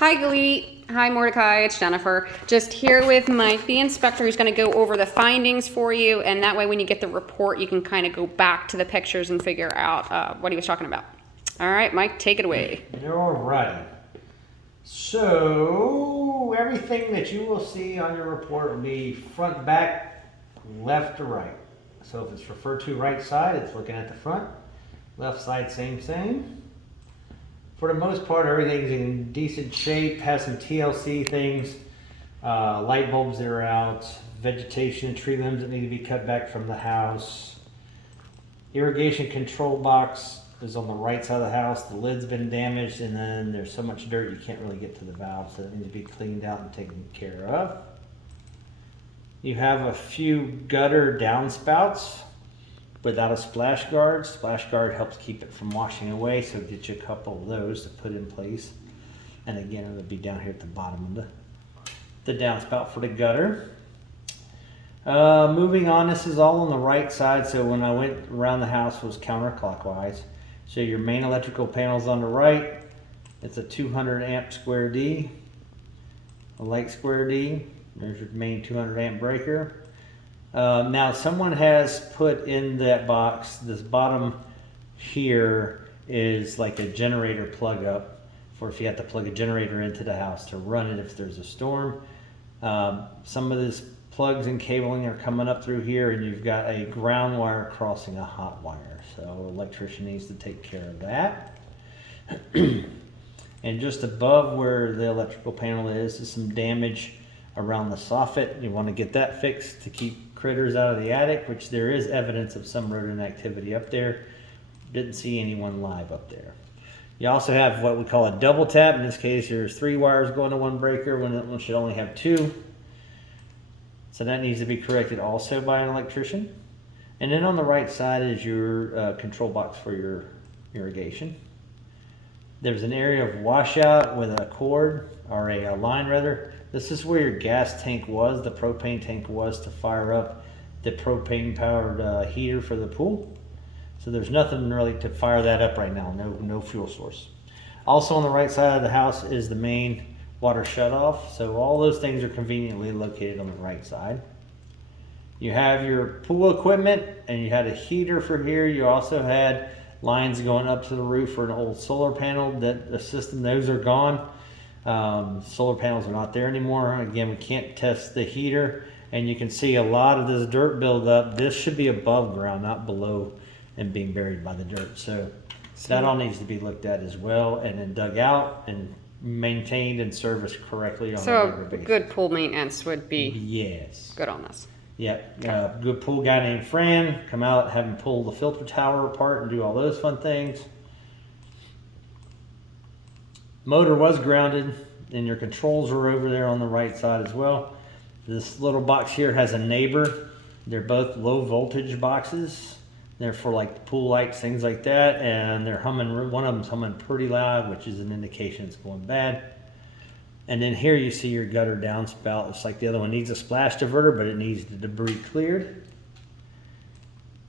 Hi Glee, hi Mordecai, it's Jennifer. Just here with my fee inspector who's gonna go over the findings for you, and that way when you get the report, you can kind of go back to the pictures and figure out what he was talking about. All right, Mike, take it away. All right. So everything that you will see on your report will be front, back, left to right. So if it's referred to right side, it's looking at the front. Left side, same. For the most part, everything's in decent shape, has some TLC things, light bulbs that are out, vegetation, tree limbs that need to be cut back from the house. Irrigation control box is on the right side of the house. The lid's been damaged, and then there's so much dirt you can't really get to the valve, so it needs to be cleaned out and taken care of. You have a few gutter downspouts without a splash guard. Splash guard helps keep it from washing away, so get you a couple of those to put in place. And again, it'll be down here at the bottom of the downspout for the gutter. Moving on, this is all on the right side, so when I went around the house, it was counterclockwise. So your main electrical panel's on the right. It's a 200 amp square D, a light square D. There's your main 200 amp breaker. Now someone has put in that box, this bottom here is like a generator plug up for if you have to plug a generator into the house to run it if there's a storm. Some of these plugs and cabling are coming up through here, and you've got a ground wire crossing a hot wire. So electrician needs to take care of that. And just above where the electrical panel is some damage around the soffit. You want to get that fixed to keep critters out of the attic, which there is evidence of some rodent activity up there. Didn't see anyone live up there. You also have what we call a double tap. In this case, there's 3 wires going to one breaker when it should only have 2. So that needs to be corrected also by an electrician. And then on the right side is your control box for your irrigation. There's an area of washout with a cord, or a line rather. This is where your gas tank was, the propane tank was to fire up the propane powered heater for the pool. So there's nothing really to fire that up right now, no fuel source. Also on the right side of the house is the main water shutoff. So all those things are conveniently located on the right side. You have your pool equipment, and you had a heater for here. You also had lines going up to the roof for an old solar panel. That the system, those are gone. Solar panels are not there anymore. Again, we can't test the heater, and you can see a lot of this dirt buildup. This should be above ground, not below and being buried by the dirt. So that all needs to be looked at as well, and then dug out and maintained and serviced correctly on a regular basis. So good pool maintenance would be yes. good on this. Yep. Good pool guy named Fran, come out, have him pull the filter tower apart and do all those fun things. Motor was grounded, and your controls are over there on the right side as well. This little box here has a neighbor. They're both low voltage boxes. They're for like pool lights, things like that, and they're humming. One of them's humming pretty loud, which is an indication it's going bad. And then here you see your gutter downspout. It's like the other one needs a splash diverter, but it needs the debris cleared.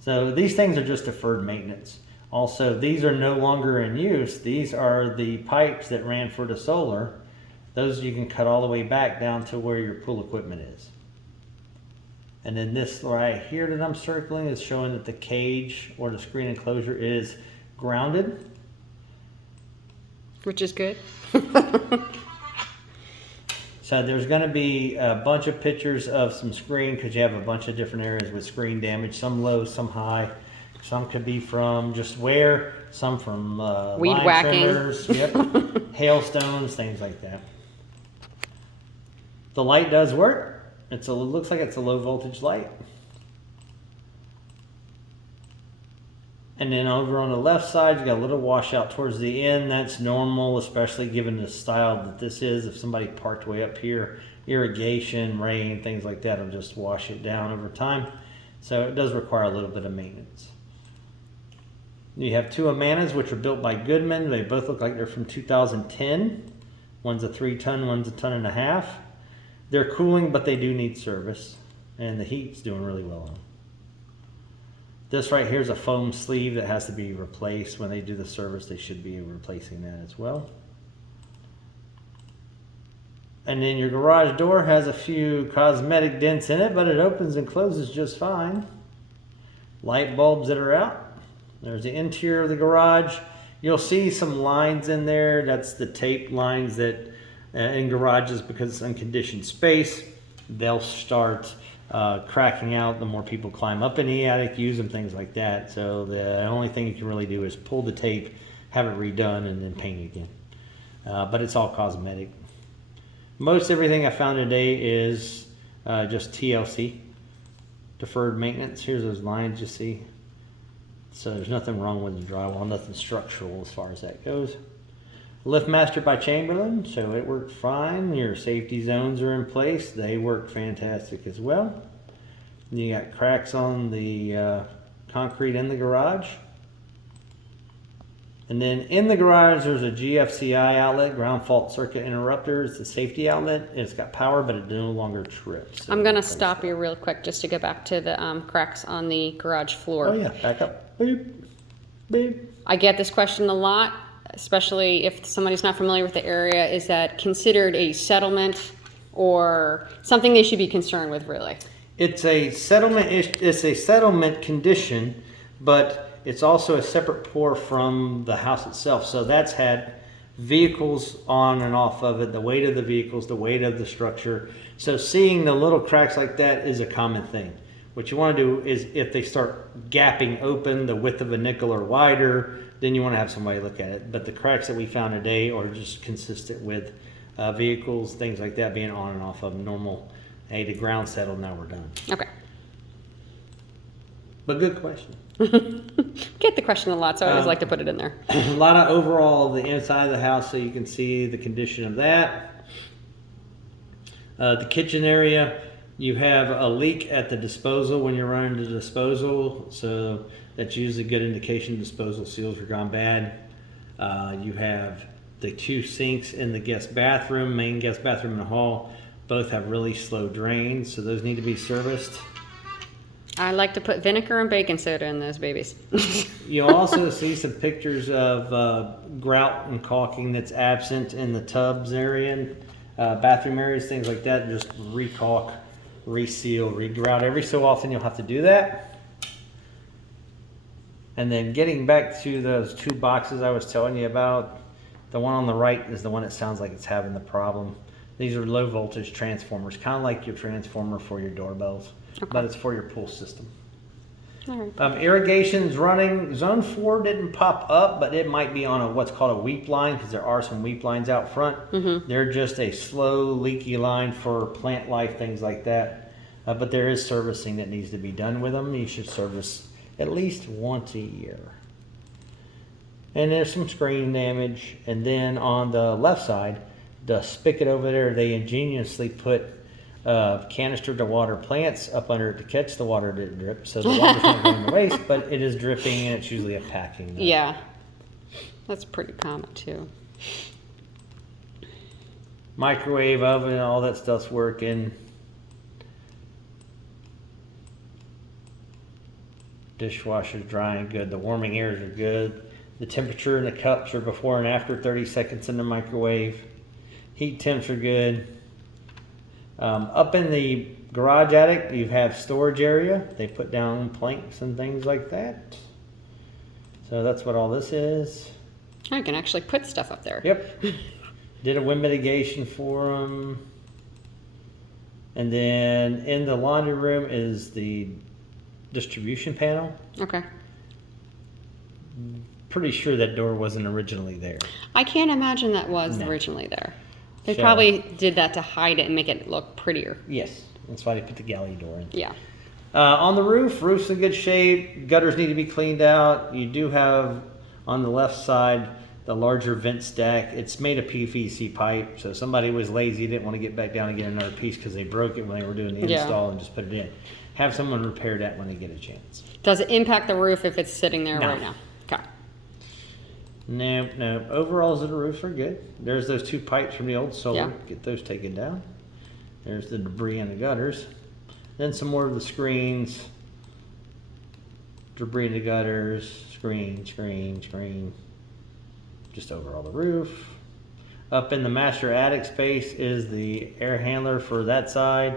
So these things are just deferred maintenance. Also, these are no longer in use. These are the pipes that ran for the solar. Those you can cut all the way back down to where your pool equipment is. And then this right here that I'm circling is showing that the cage or the screen enclosure is grounded. Which is good. So there's going to be a bunch of pictures of some screen, because you have a bunch of different areas with screen damage, some low, some high. Some could be from just wear, some from weed line whacking. trimmers, yep, hailstones, things like that. The light does work. It looks like it's a low voltage light. And then over on the left side, you got a little washout towards the end. That's normal, especially given the style that this is. If somebody parked way up here, irrigation, rain, things like that will just wash it down over time. So it does require a little bit of maintenance. You have 2 Amanas, which are built by Goodman. They both look like they're from 2010. One's a 3-ton, one's a 1.5 tons. They're cooling, but they do need service, and the heat's doing really well on them. This right here is a foam sleeve that has to be replaced. When they do the service, they should be replacing that as well. And then your garage door has a few cosmetic dents in it, but it opens and closes just fine. Light bulbs that are out. There's the interior of the garage. You'll see some lines in there. That's the tape lines that in garages, because it's unconditioned space, they'll start cracking out the more people climb up in the attic, use them, things like that. So the only thing you can really do is pull the tape, have it redone, and then paint again. But it's all cosmetic. Most everything I found today is just TLC, deferred maintenance. Here's those lines you see. So there's nothing wrong with the drywall, nothing structural as far as that goes. LiftMaster by Chamberlain, so it worked fine. Your safety zones are in place. They work fantastic as well. You got cracks on the concrete in the garage. And then in the garage, there's a GFCI outlet, ground fault circuit interrupter. It's a safety outlet. It's got power, but it no longer trips. So I'm going to stop you real quick just to get back to the cracks on the garage floor. Oh yeah, back up. Beep, beep. I get this question a lot, especially if somebody's not familiar with the area. Is that considered a settlement or something they should be concerned with, really? It's a settlement. It's a settlement condition, but it's also a separate pour from the house itself. So that's had vehicles on and off of it, the weight of the vehicles, the weight of the structure. So seeing the little cracks like that is a common thing. What you want to do is, if they start gapping open, the width of a nickel or wider, then you want to have somebody look at it. But the cracks that we found today are just consistent with vehicles, things like that being on and off of normal. Hey, the ground settled, now we're done. Okay. But good question. Get the question a lot, so I always like to put it in there. A lot of overall the inside of the house, so you can see the condition of that. The kitchen area, you have a leak at the disposal when you're running the disposal, so that's usually a good indication disposal seals are gone bad. You have the two sinks in the guest bathroom, main guest bathroom and the hall, both have really slow drains, so those need to be serviced. I like to put vinegar and baking soda in those babies. You'll also see some pictures of grout and caulking that's absent in the tubs area, and bathroom areas, things like that. Just re-caulk, reseal, re-grout. Every so often you'll have to do that. And then getting back to those two boxes I was telling you about, the one on the right is the one that sounds like it's having the problem. These are low voltage transformers, kind of like your transformer for your doorbells. Okay. But it's for your pool system. All right. Irrigation's running. Zone 4 didn't pop up, but it might be on a what's called a weep line, because there are some weep lines out front. Mm-hmm. They're just a slow, leaky line for plant life, things like that. But there is servicing that needs to be done with them. You should service at least once a year. And there's some screen damage. And then on the left side, the spigot over there, they ingeniously put canister to water plants up under it to catch the water to drip, so the water's not going to waste, but it is dripping, and it's usually a packing. Yeah, that's pretty common too. Microwave oven, all that stuff's working. Dishwasher's drying good. The warming airs are good. The temperature in the cups are before and after 30 seconds in the microwave. Heat temps are good. Up in the garage attic, you have storage area. They put down planks and things like that. So that's what all this is. I can actually put stuff up there. Yep. Did a wind mitigation for them. And then in the laundry room is the distribution panel. Okay. Pretty sure that door wasn't originally there. I can't imagine that was originally there. They probably did that to hide it and make it look prettier. Yes, that's why they put the galley door in. Yeah. On the roof's in good shape. Gutters need to be cleaned out. You do have on the left side the larger vent stack. It's made of PVC pipe, so somebody was lazy, didn't want to get back down and get another piece because they broke it when they were doing the install and just put it in. Have someone repair that when they get a chance. Does it impact the roof if it's sitting there right now? Okay. No. Overalls of the roof are good. There's those two pipes from the old solar. Yeah. Get those taken down. There's the debris in the gutters. Then some more of the screens. Debris in the gutters. Screen. Just overall the roof. Up in the master attic space is the air handler for that side.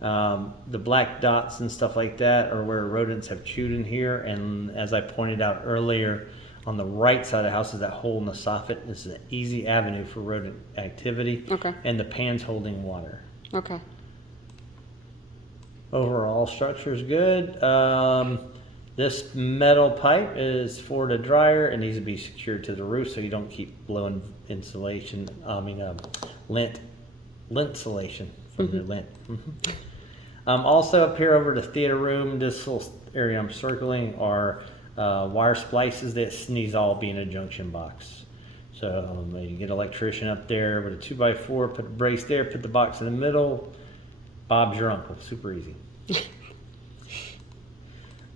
The black dots and stuff like that are where rodents have chewed in here. And as I pointed out earlier, on the right side of the house is that hole in the soffit. This is an easy avenue for rodent activity. Okay. And the pan's holding water. Okay. Overall structure is good. This metal pipe is for the dryer. It needs to be secured to the roof so you don't keep blowing insulation. Lint insulation from the lint. Also up here over the theater room, this little area I'm circling are wire splices that needs all be in a junction box. So you get an electrician up there with a 2x4, put a brace there, put the box in the middle. Bob's your uncle. Super easy.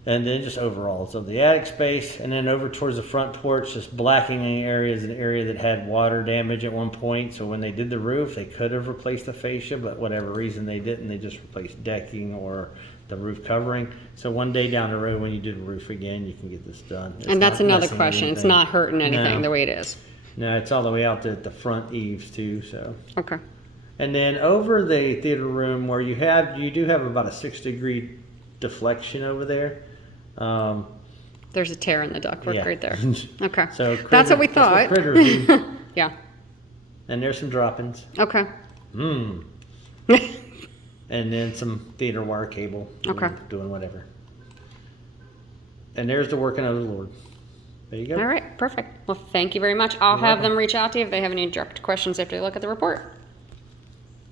And then just overall, so the attic space, and then over towards the front porch, just blackening area is an area that had water damage at one point. So when they did the roof, they could have replaced the fascia, but whatever reason they didn't. They just replaced decking or the roof covering. So one day down the road, when you do the roof again, you can get this done. It's And that's not another messing question. It's anything. not hurting anything No. the way it is. No, it's all the way out to the front eaves too. So. Okay. And then over the theater room where you do have about a 6-degree deflection over there. There's a tear in the ductwork Yeah. right there. Okay. So That's what we thought. critters do. Yeah. And there's some droppings. Okay. And then some theater wire cable. Okay. Doing whatever. And there's the working of the Lord. There you go. All right. Perfect. Well, thank you very much. I'll have them reach out to you if they have any direct questions after they look at the report.